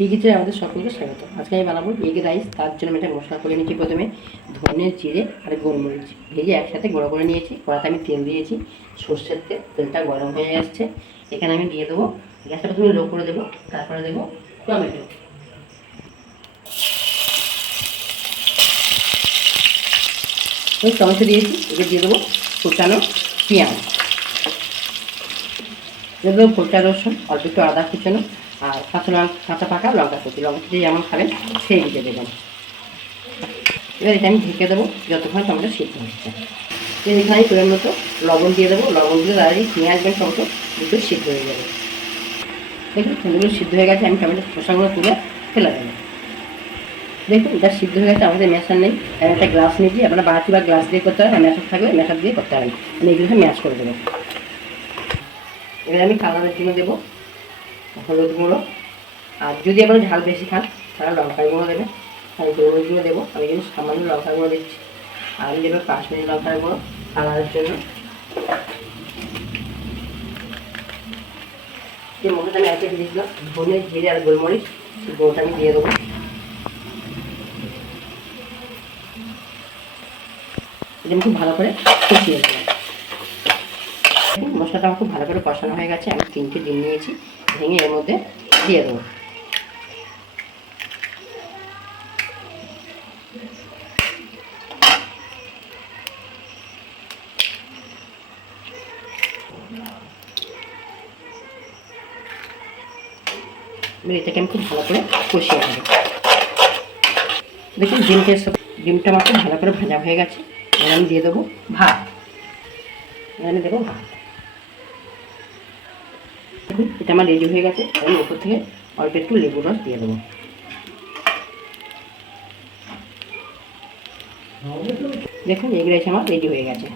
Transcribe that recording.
পিকিতে আমাদের সকলকে স্বাগত। আজকে আমি বানাবো এগ রাইস। তার জন্য আমি একটা মশলা করে নিয়েছি। প্রথমে ধনে, জিরে আর গোলমরিচ ভেজে একসাথে গুঁড়ো করে নিয়েছি। কড়াতে আমি তেল দিয়েছি, সর্ষের তেল। তেলটা গরম হয়ে আসছে, এখানে আমি দিয়ে দেবো, গ্যাসটা প্রথমে লো করে দেবো, তারপরে দেবো টমেটো। ওই টমেটো দিয়েছি, এবার দিয়ে দেবো কুচানো পেঁয়াজ, দিয়ে দেবো গোটা রসুন, অল্প একটু আদা কুচানো আর কাঁচা পাকা লঙ্কা কুচি। লঙ্কা কুচি যেমন খাবেন সেই দিকে দেবেন। এবার এটা আমি ঢেকে দেবো যতক্ষণ টমেটো সিদ্ধ হচ্ছে। এখানে আমি পরিমাণ মতো লবণ দিয়ে দেবো। লবণ দিয়ে তাড়াতাড়ি পেঁয়াজ এবং টমেটো দুটো সিদ্ধ হয়ে যাবে। দেখুন টমেটোগুলো সিদ্ধ হয়ে গেছে, আমি টমেটো খোসাগুলো তুলে ফেলে দেবো। দেখুন এটা সিদ্ধ হয়ে গেছে, আমাদের ম্যাশার নেই। আমি একটা গ্লাস নিয়েছি, আপনারা বাটি বা গ্লাস দিয়ে করতে হবে, ম্যাশার থাকলে ম্যাশার দিয়ে করতে হবে। আমি এগুলোকে ম্যাশ করে দেবো। এবার আমি কালারের জন্য দেবো হলুদ গুঁড়ো, আর যদি আপনারা ঝাল বেশি খান তাহলে লঙ্কার গুঁড়ো দেবেন। আমি গোলমরিচ গুঁড়ো দেবো, আমি কিন্তু সামান্য লঙ্কার গুঁড়ো দিচ্ছি। আর আমি দেবো কাশ্মীরি লঙ্কার গুঁড়ো কালারের জন্য। যে মশলাটা আমি আজকে দিয়েছিলাম ধনে, জিরে আর গোলমরিচ, সেই গুঁড়োটা আমি দিয়ে দেবো। এটা আমি খুব ভালো করে কষিয়ে দেবো। মশলাটা আমার খুব ভালো করে কষানো হয়ে গেছে। আমি 3টে ডিম নিয়েছি, ভেঙে এর মধ্যে দিয়ে দেবো। এটাকে আমি খুব ভালো করে কষিয়ে নেব। দেখুন ডিমটা আমার খুব ভালো করে ভাজা হয়ে গেছে। এবার আমি দিয়ে দেবো ভাত। এখানে দেবো ভাত। দেখুন এটা আমার রেডি হয়ে গেছে। আমি ওপর থেকে অল্প একটু লেবুর রস দিয়ে দেবো। দেখুন এগ রাইস আমার রেডি হয়ে গেছে।